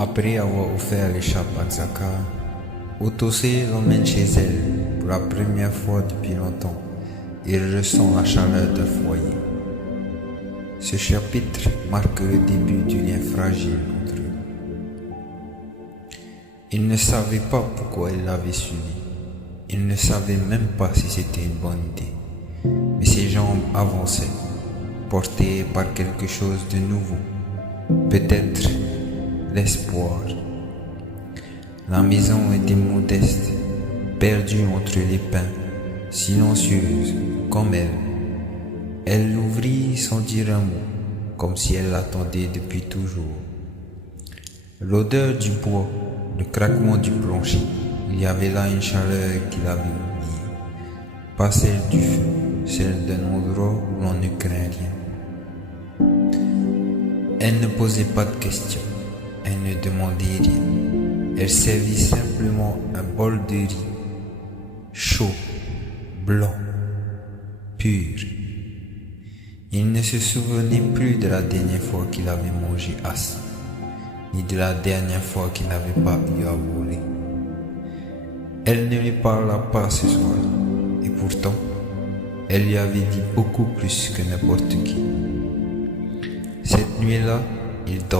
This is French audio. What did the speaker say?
Après avoir offert les chapes à Zaka, Otossé l'emmène chez elle pour la première fois depuis longtemps. Il ressent la chaleur d'un foyer. Ce chapitre marque le début du lien fragile entre eux. Il ne savait pas pourquoi il l'avait suivi. Il ne savait même pas si c'était une bonne idée. Mais ses jambes avançaient, portées par quelque chose de nouveau. Peut-être l'espoir. La maison était modeste, perdue entre les pins, silencieuse comme elle. Elle l'ouvrit sans dire un mot, comme si elle l'attendait depuis toujours. L'odeur du bois, le craquement du plancher, il y avait là une chaleur qu'il avait oubliée. Pas celle du feu, celle d'un endroit où l'on ne craint rien. Elle ne posait pas de questions, elle ne demandait rien. Elle servit simplement un bol de riz, chaud, blanc, pur. Il ne se souvenait plus de la dernière fois qu'il avait mangé assis, ni de la dernière fois qu'il n'avait pas eu à voler. Elle ne lui parla pas ce soir, et pourtant, elle lui avait dit beaucoup plus que n'importe qui. Cette nuit-là, il dormait.